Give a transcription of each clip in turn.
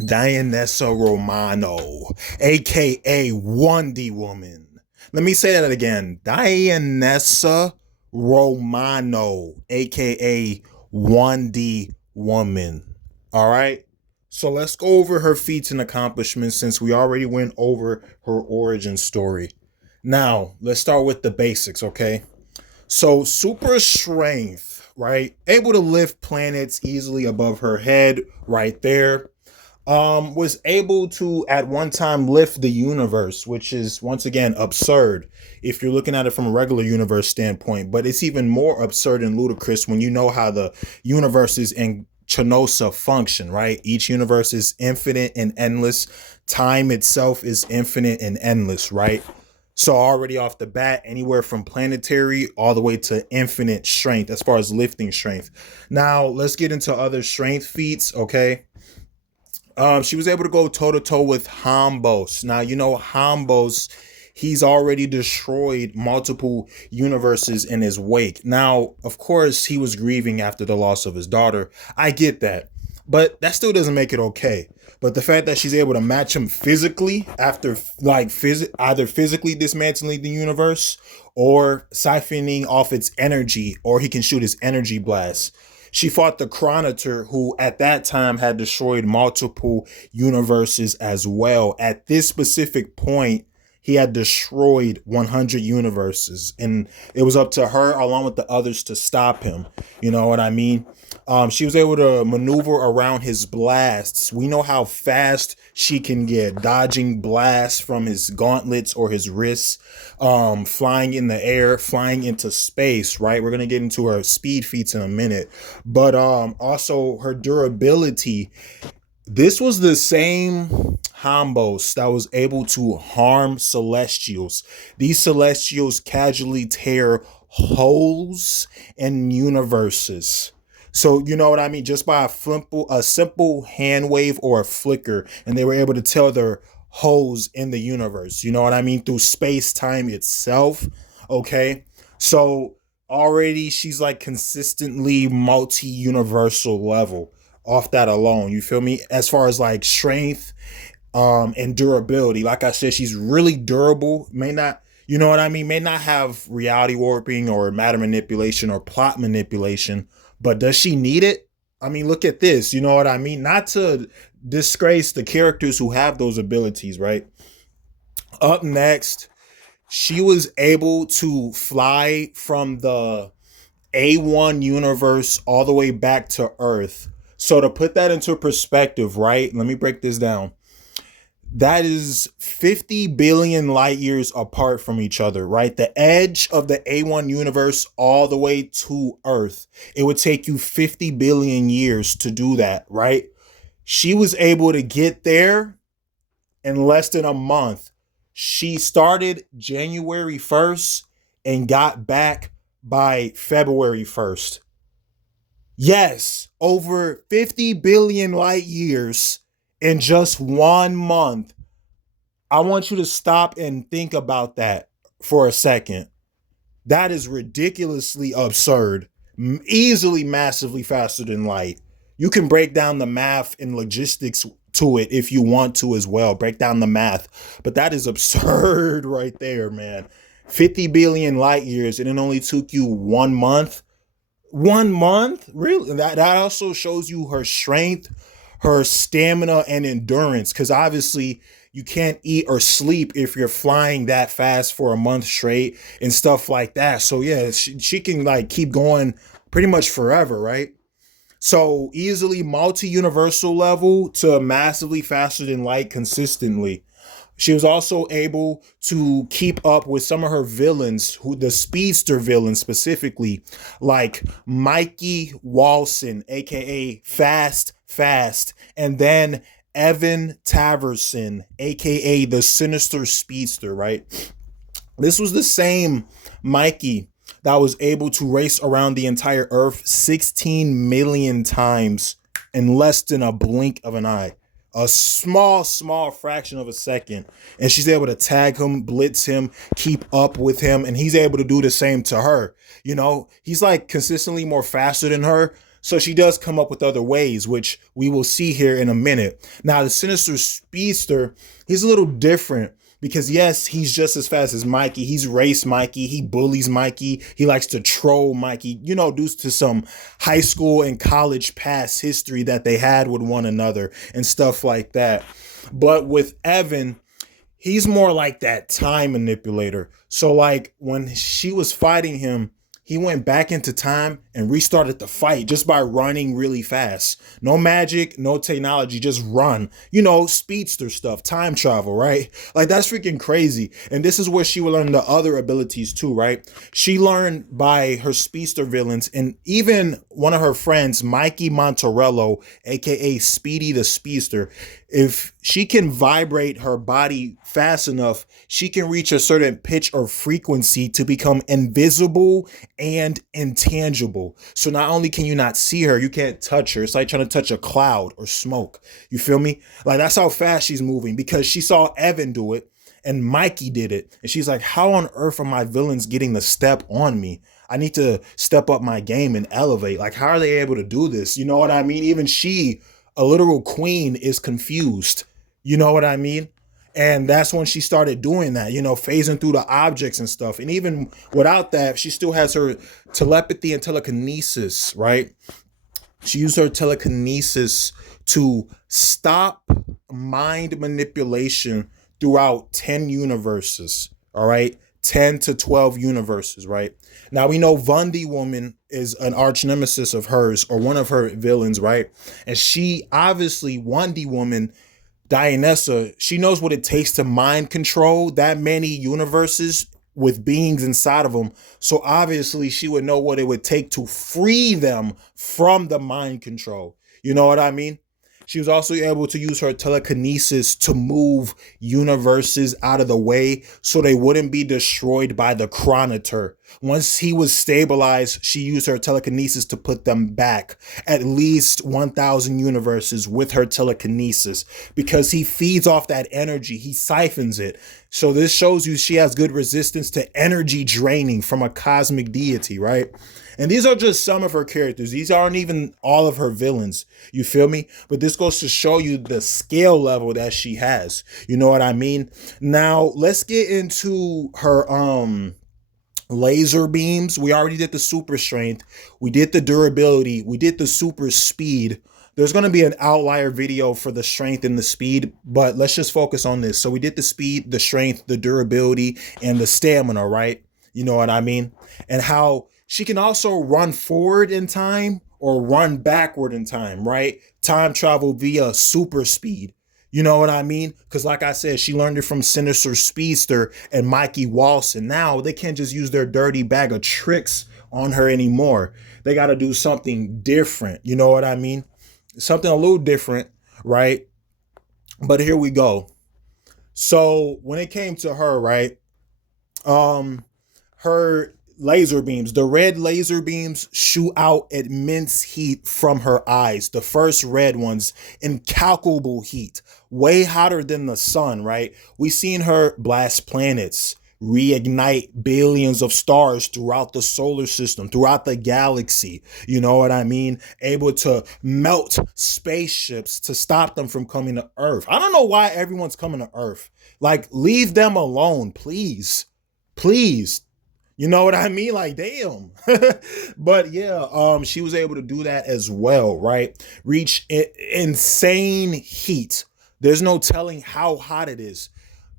Dianessa Romano, aka Wondy Woman. Let me say that again. Dianessa Romano, aka Wondy Woman. All right. So let's go over her feats and accomplishments since we already went over her origin story. Now, let's start with the basics, okay? So, super strength, right? Able to lift planets easily above her head, right there. Was able to at one time lift the universe, which is once again absurd if you're looking at it from a regular universe standpoint, but it's even more absurd and ludicrous when you know how the universes in Chanosa function, right? Each universe is infinite and endless. Time itself is infinite and endless, right? So already off the bat, anywhere from planetary all the way to infinite strength as far as lifting strength. Now let's get into other strength feats, okay? She was able to go toe to toe with Hambos. Now, you know, Hambos, he's already destroyed multiple universes in his wake. Now, of course, he was grieving after the loss of his daughter. I get that. But that still doesn't make it okay. But the fact that she's able to match him physically after either physically dismantling the universe or siphoning off its energy, or he can shoot his energy blast. She fought the Chronotor, who at that time had destroyed multiple universes as well. At this specific point, he had destroyed 100 universes, and it was up to her, along with the others, to stop him. You know what I mean? She was able to maneuver around his blasts. We know how fast she can get, dodging blasts from his gauntlets or his wrists, flying in the air, flying into space, right? We're going to get into her speed feats in a minute. But also her durability. This was the same Hambos that was able to harm Celestials. These Celestials casually tear holes in universes. So you know what I mean? Just by a simple hand wave or a flicker, and they were able to tell their holes in the universe. You know what I mean? Through space time itself. Okay. So already she's like consistently multi-universal level off that alone. You feel me? As far as like strength, and durability. Like I said, she's really durable. May not, you know what I mean? May not have reality warping or matter manipulation or plot manipulation, but does she need it? I mean, look at this. You know what I mean? Not to disgrace the characters who have those abilities, right? Up next, she was able to fly from the A1 universe all the way back to Earth. So to put that into perspective, right? Let me break this down. That is 50 billion light years apart from each other, right? The edge of the A1 universe all the way to Earth. It would take you 50 billion years to do that, right? She was able to get there in less than a month. She started January 1st and got back by February 1st. Yes, over 50 billion light years in just 1 month. I want you to stop and think about that for a second. That is ridiculously absurd. Easily massively faster than light. You can break down the math and logistics to it if you want to as well. Break down the math. But that is absurd right there, man. 50 billion light years and it only took you 1 month. 1 month? Really? That also shows you her strength, her stamina, and endurance. Because obviously, you can't eat or sleep if you're flying that fast for a month straight and stuff like that. So, yeah, she can like keep going pretty much forever, right? So, easily multi universal level to massively faster than light consistently. She was also able to keep up with some of her villains, who the speedster villains specifically, like Mikey Walson, aka Fast, and then Evan Taverson, aka the Sinister Speedster, right? This was the same Mikey that was able to race around the entire Earth 16 million times in less than a blink of an eye. A small fraction of a second. And she's able to tag him, blitz him, keep up with him, and he's able to do the same to her. You know, he's like consistently more faster than her. So she does come up with other ways, which we will see here in a minute. Now, the Sinister Speedster, he's a little different because, yes, he's just as fast as Mikey. He's race Mikey. He bullies Mikey. He likes to troll Mikey, due to some high school and college past history that they had with one another and stuff like that. But with Evan, he's more like that time manipulator. So like when she was fighting him, he went back into time and restarted the fight just by running really fast. No magic, no technology, just run. Speedster stuff, time travel, right? Like that's freaking crazy. And this is where she will learn the other abilities too, right? She learned by her speedster villains and even one of her friends, Mikey Montorello, aka Speedy the Speedster. If she can vibrate her body fast enough, she can reach a certain pitch or frequency to become invisible and intangible. So not only can you not see her, you can't touch her. It's like trying to touch a cloud or smoke. You feel me? Like that's how fast she's moving because she saw Evan do it and Mikey did it. And she's like, how on earth are my villains getting the step on me? I need to step up my game and elevate. Like, how are they able to do this? You know what I mean? Even she, a literal queen, is confused. You know what I mean? And that's when she started doing that, phasing through the objects and stuff. And even without that, she still has her telepathy and telekinesis, right? She used her telekinesis to stop mind manipulation throughout 10 universes, all right? 10 to 12 universes, right? Now we know Wondy Woman is an arch nemesis of hers or one of her villains, right? And she obviously, Wondy Woman, Dianessa, she knows what it takes to mind control that many universes with beings inside of them. So obviously she would know what it would take to free them from the mind control. You know what I mean? She was also able to use her telekinesis to move universes out of the way so they wouldn't be destroyed by the Chronotor. Once he was stabilized, she used her telekinesis to put them back at least 1,000 universes with her telekinesis because he feeds off that energy. He siphons it. So this shows you she has good resistance to energy draining from a cosmic deity, right? And these are just some of her characters. These aren't even all of her villains. You feel me? But this goes to show you the scale level that she has. You know what I mean? Now, let's get into her laser beams. We already did the super strength. We did the durability. We did the super speed. There's going to be an outlier video for the strength and the speed, but let's just focus on this. So we did the speed, the strength, the durability, and the stamina, right? You know what I mean? And how she can also run forward in time or run backward in time, right? Time travel via super speed. You know what I mean? Because like I said, she learned it from Sinister Speedster and Mikey Walson. Now they can't just use their dirty bag of tricks on her anymore. They got to do something different. You know what I mean? Something a little different, right? But here we go. So when it came to her, right? Her laser beams, the red laser beams shoot out immense heat from her eyes. The first red ones, incalculable heat, way hotter than the sun, right? We seen her blast planets, reignite billions of stars throughout the solar system, throughout the galaxy. You know what I mean? Able to melt spaceships to stop them from coming to Earth. I don't know why everyone's coming to Earth. Like, leave them alone, please. Please. You know what I mean? Like, damn. But yeah, she was able to do that as well, right? Reach insane heat. There's no telling how hot it is.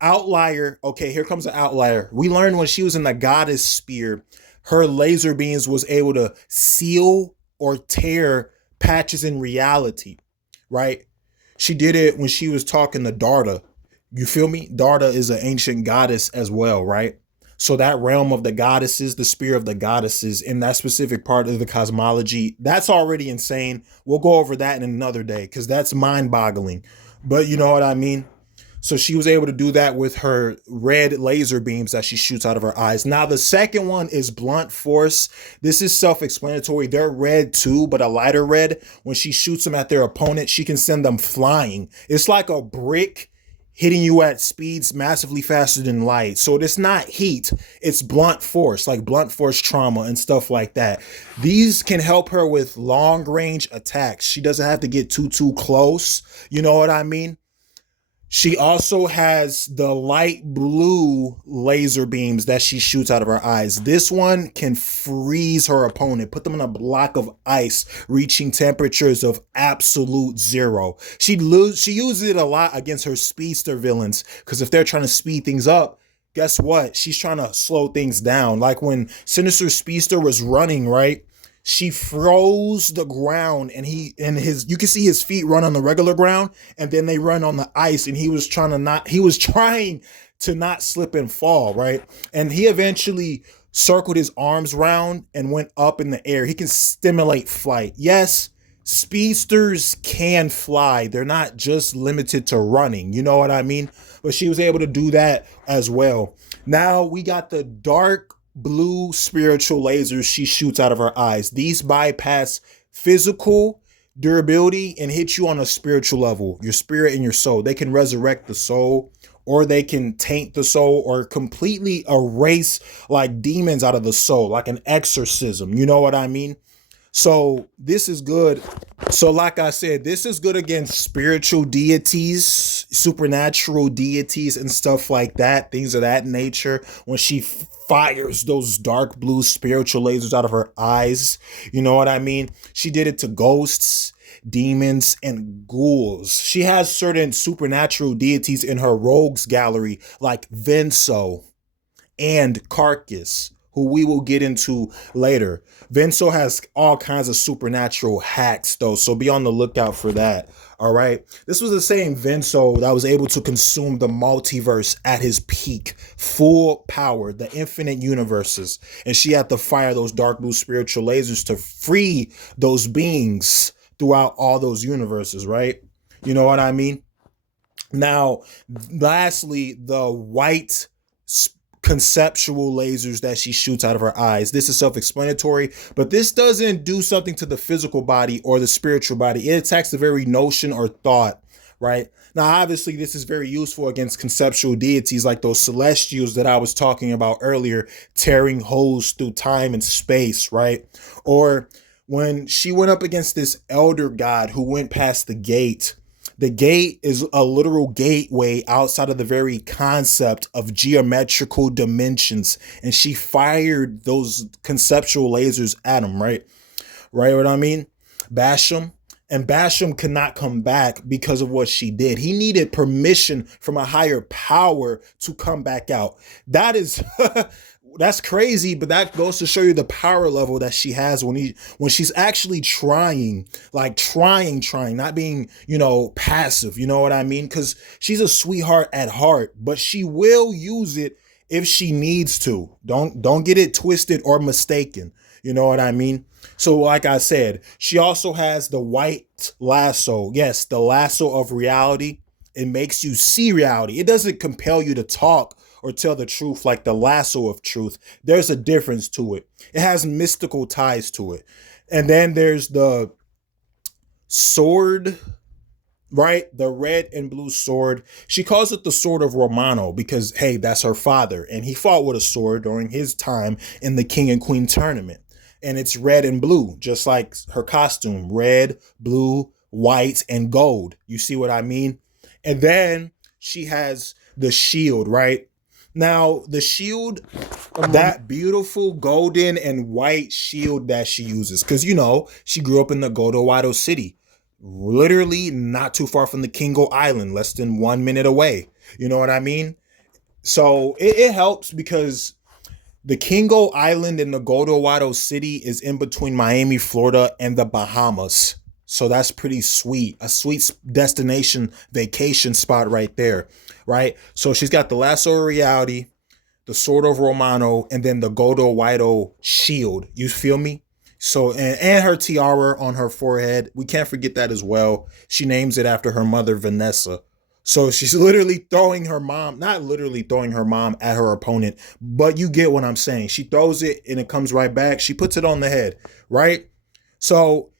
Outlier. Okay, here comes an outlier. We learned when she was in the goddess sphere, her laser beams was able to seal or tear patches in reality, right? She did it when she was talking to Darda. You feel me? Darda is an ancient goddess as well, right? So that realm of the goddesses, the sphere of the goddesses in that specific part of the cosmology, that's already insane. We'll go over that in another day because that's mind-boggling. But you know what I mean? So she was able to do that with her red laser beams that she shoots out of her eyes. Now, the second one is blunt force. This is self-explanatory. They're red too, but a lighter red. When she shoots them at their opponent, she can send them flying. It's like a brick hitting you at speeds massively faster than light. So it's not heat, it's blunt force, like blunt force trauma and stuff like that. These can help her with long range attacks. She doesn't have to get too close. You know what I mean? She also has the light blue laser beams that she shoots out of her eyes. This one can freeze her opponent, put them in a block of ice, reaching temperatures of absolute zero. She uses it a lot against her speedster villains, because if they're trying to speed things up, guess what? She's trying to slow things down. Like when Sinister Speedster was running, right? She froze the ground, and you can see his feet run on the regular ground, and then they run on the ice, and he was trying to not slip and fall, right? And he eventually circled his arms round and went up in the air. He can stimulate flight. Yes, speedsters can fly. They're not just limited to running. You know what I mean? But she was able to do that as well. Now we got the dark blue spiritual lasers she shoots out of her eyes. These bypass physical durability and hit you on a spiritual level, your spirit and your soul. They can resurrect the soul, or they can taint the soul, or completely erase like demons out of the soul, like an exorcism. You know what I mean? So this is good. So like I said, this is good against spiritual deities, supernatural deities and stuff like that, things of that nature. When she fires those dark blue spiritual lasers out of her eyes, you know what I mean? She did it to ghosts, demons, and ghouls. She has certain supernatural deities in her rogues gallery, like Venso and Carcass, who we will get into later. Venso has all kinds of supernatural hacks, though, so be on the lookout for that. All right. This was the same Venso that was able to consume the multiverse at his peak, full power, the infinite universes. And she had to fire those dark blue spiritual lasers to free those beings throughout all those universes, right? You know what I mean? Now, lastly, the white conceptual lasers that she shoots out of her eyes. This is self-explanatory, but this doesn't do something to the physical body or the spiritual body. It attacks the very notion or thought, right? Now, obviously, this is very useful against conceptual deities like those celestials that I was talking about earlier, tearing holes through time and space, right? Or when she went up against this elder god who went past the gate. The gate is a literal gateway outside of the very concept of geometrical dimensions. And she fired those conceptual lasers at him, right? Right, what I mean? Basham. And Basham could not come back because of what she did. He needed permission from a higher power to come back out. That is... That's crazy, but that goes to show you the power level that she has when she's actually trying, not being, passive. You know what I mean? Because she's a sweetheart at heart, but she will use it if she needs to. Don't get it twisted or mistaken. You know what I mean? So like I said, she also has the white lasso. Yes, the lasso of reality. It makes you see reality. It doesn't compel you to talk or tell the truth like the lasso of truth. There's a difference to it. It has mystical ties to it. And then there's the sword, right? The red and blue sword. She calls it the sword of Romano because, hey, that's her father. And he fought with a sword during his time in the King and Queen tournament. And it's red and blue, just like her costume. Red, blue, white, and gold. You see what I mean? And then she has the shield, right? Now, the shield, that beautiful golden and white shield that she uses, because, she grew up in the Godowado city, literally not too far from the Kingo Island, less than 1 minute away. You know what I mean? So it helps because the Kingo Island in the Godowado city is in between Miami, Florida, and the Bahamas. So that's pretty sweet. A sweet destination vacation spot right there, right? So she's got the lasso of reality, the sword of Romano, and then the Godowado shield. You feel me? So, and her tiara on her forehead. We can't forget that as well. She names it after her mother, Vanessa. So she's literally throwing her mom, not literally throwing her mom at her opponent, but you get what I'm saying. She throws it and it comes right back. She puts it on the head, right? So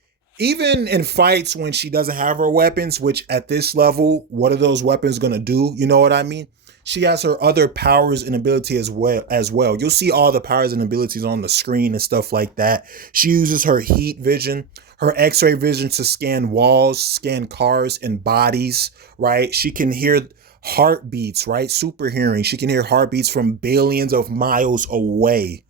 Even in fights when she doesn't have her weapons, which at this level, what are those weapons gonna do? You know what I mean? She has her other powers and ability as well. You'll see all the powers and abilities on the screen and stuff like that. She uses her heat vision, her x-ray vision to scan walls, scan cars and bodies, right? She can hear heartbeats, right? Super hearing. She can hear heartbeats from billions of miles away.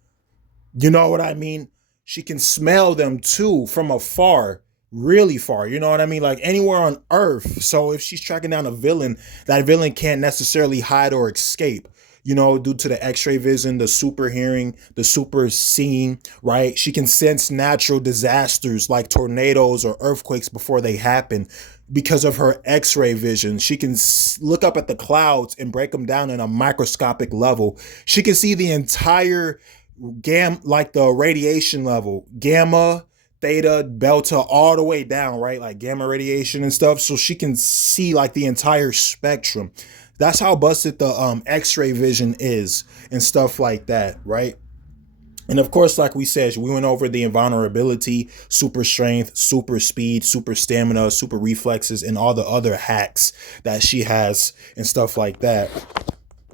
You know what I mean? She can smell them too from afar, really far. You know what I mean? Like anywhere on Earth. So if she's tracking down a villain, that villain can't necessarily hide or escape. You know, due to the x-ray vision, the super hearing, the super seeing, right? She can sense natural disasters like tornadoes or earthquakes before they happen because of her x-ray vision. She can look up at the clouds and break them down in a microscopic level. She can see the entire like the radiation level, gamma, theta, delta, all the way down, right? Like gamma radiation and stuff. So she can see like the entire spectrum. That's how busted the x-ray vision is and stuff like that, right? And of course, like we said, we went over the invulnerability, super strength, super speed, super stamina, super reflexes, and all the other hacks that she has and stuff like that.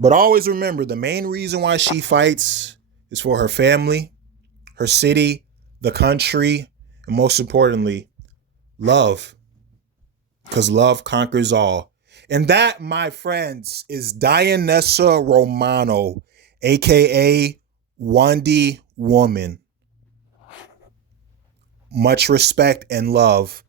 But always remember, the main reason why she fights is for her family, her city, the country, and most importantly, love. Because love conquers all. And that, my friends, is Dianessa Romano, aka Wondy Woman. Much respect and love.